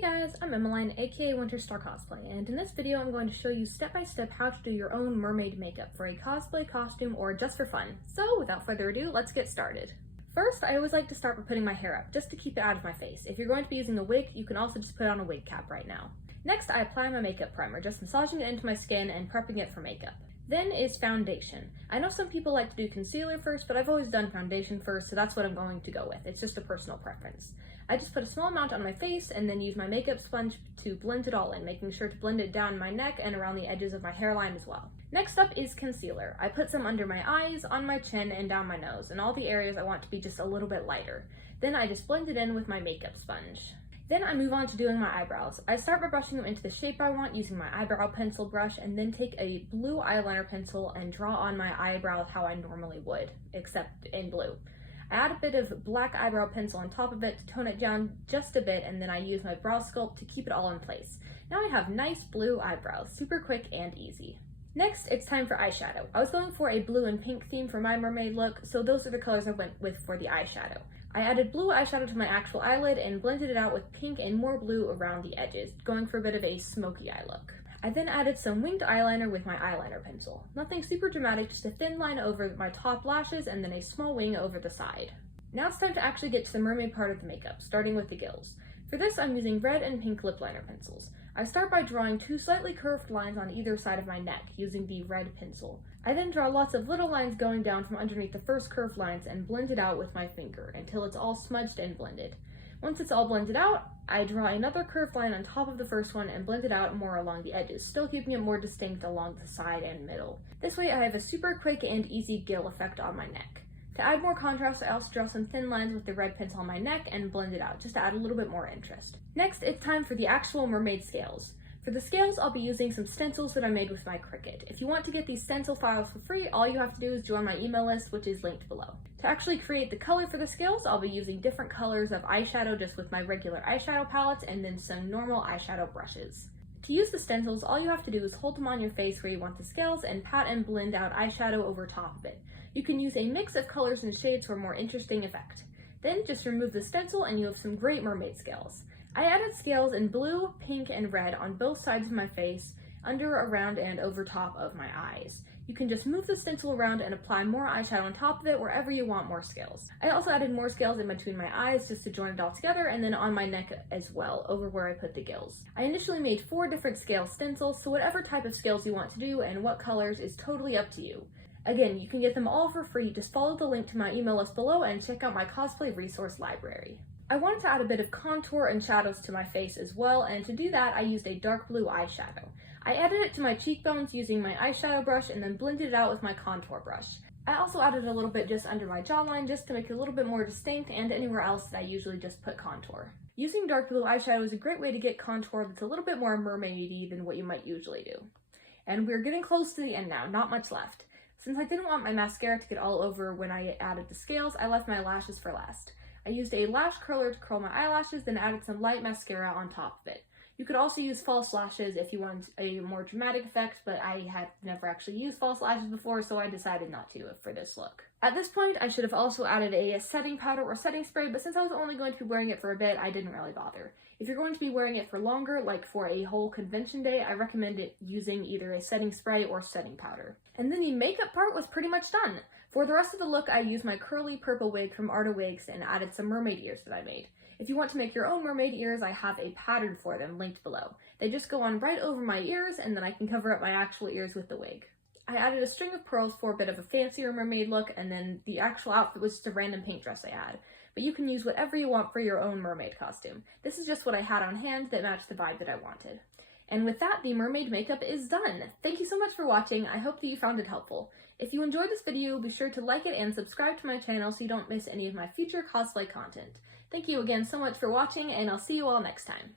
Hey guys, I'm Emiline, aka Winter Star Cosplay, and in this video I'm going to show you step by step how to do your own mermaid makeup for a cosplay costume or just for fun. So without further ado, let's get started. First, I always like to start by putting my hair up, just to keep it out of my face. If you're going to be using a wig, you can also just put on a wig cap right now. Next, I apply my makeup primer, just massaging it into my skin and prepping it for makeup. Then is foundation. I know some people like to do concealer first, but I've always done foundation first, so that's what I'm going to go with. It's just a personal preference. I just put a small amount on my face and then use my makeup sponge to blend it all in, making sure to blend it down my neck and around the edges of my hairline as well. Next up is concealer. I put some under my eyes, on my chin, and down my nose, and all the areas I want to be just a little bit lighter. Then I just blend it in with my makeup sponge. Then I move on to doing my eyebrows. I start by brushing them into the shape I want using my eyebrow pencil brush, and then take a blue eyeliner pencil and draw on my eyebrow how I normally would, except in blue. I add a bit of black eyebrow pencil on top of it to tone it down just a bit, and then I use my brow sculpt to keep it all in place. Now I have nice blue eyebrows, super quick and easy. Next, it's time for eyeshadow. I was going for a blue and pink theme for my mermaid look, so those are the colors I went with for the eyeshadow. I added blue eyeshadow to my actual eyelid and blended it out with pink and more blue around the edges, going for a bit of a smoky eye look. I then added some winged eyeliner with my eyeliner pencil. Nothing super dramatic, just a thin line over my top lashes and then a small wing over the side. Now it's time to actually get to the mermaid part of the makeup, starting with the gills. For this, I'm using red and pink lip liner pencils. I start by drawing two slightly curved lines on either side of my neck using the red pencil. I then draw lots of little lines going down from underneath the first curved lines and blend it out with my finger until it's all smudged and blended. Once it's all blended out, I draw another curved line on top of the first one and blend it out more along the edges, still keeping it more distinct along the side and middle. This way I have a super quick and easy gill effect on my neck. To add more contrast, I also draw some thin lines with the red pencil on my neck and blend it out, just to add a little bit more interest. Next, it's time for the actual mermaid scales. For the scales, I'll be using some stencils that I made with my Cricut. If you want to get these stencil files for free, all you have to do is join my email list, which is linked below. To actually create the color for the scales, I'll be using different colors of eyeshadow just with my regular eyeshadow palettes and then some normal eyeshadow brushes. To use the stencils, all you have to do is hold them on your face where you want the scales and pat and blend out eyeshadow over top of it. You can use a mix of colors and shades for a more interesting effect. Then just remove the stencil and you have some great mermaid scales. I added scales in blue, pink, and red on both sides of my face, under, around, and over top of my eyes. You can just move the stencil around and apply more eyeshadow on top of it wherever you want more scales. I also added more scales in between my eyes just to join it all together, and then on my neck as well, over where I put the gills. I initially made 4 different scale stencils, so whatever type of scales you want to do and what colors is totally up to you. Again, you can get them all for free. Just follow the link to my email list below and check out my cosplay resource library. I wanted to add a bit of contour and shadows to my face as well, and to do that I used a dark blue eyeshadow. I added it to my cheekbones using my eyeshadow brush and then blended it out with my contour brush. I also added a little bit just under my jawline just to make it a little bit more distinct and anywhere else that I usually just put contour. Using dark blue eyeshadow is a great way to get contour that's a little bit more mermaidy than what you might usually do. And we're getting close to the end now, not much left. Since I didn't want my mascara to get all over when I added the scales, I left my lashes for last. I used a lash curler to curl my eyelashes, then added some light mascara on top of it. You could also use false lashes if you want a more dramatic effect, but I had never actually used false lashes before, so I decided not to for this look. At this point, I should have also added a setting powder or setting spray, but since I was only going to be wearing it for a bit, I didn't really bother. If you're going to be wearing it for longer, like for a whole convention day, I recommend it using either a setting spray or setting powder. And then the makeup part was pretty much done. For the rest of the look, I used my curly purple wig from Arta Wigs and added some mermaid ears that I made. If you want to make your own mermaid ears, I have a pattern for them linked below. They just go on right over my ears, and then I can cover up my actual ears with the wig. I added a string of pearls for a bit of a fancier mermaid look, and then the actual outfit was just a random pink dress I had. But you can use whatever you want for your own mermaid costume. This is just what I had on hand that matched the vibe that I wanted. And with that, the mermaid makeup is done. Thank you so much for watching. I hope that you found it helpful. If you enjoyed this video, be sure to like it and subscribe to my channel so you don't miss any of my future cosplay content. Thank you again so much for watching, and I'll see you all next time.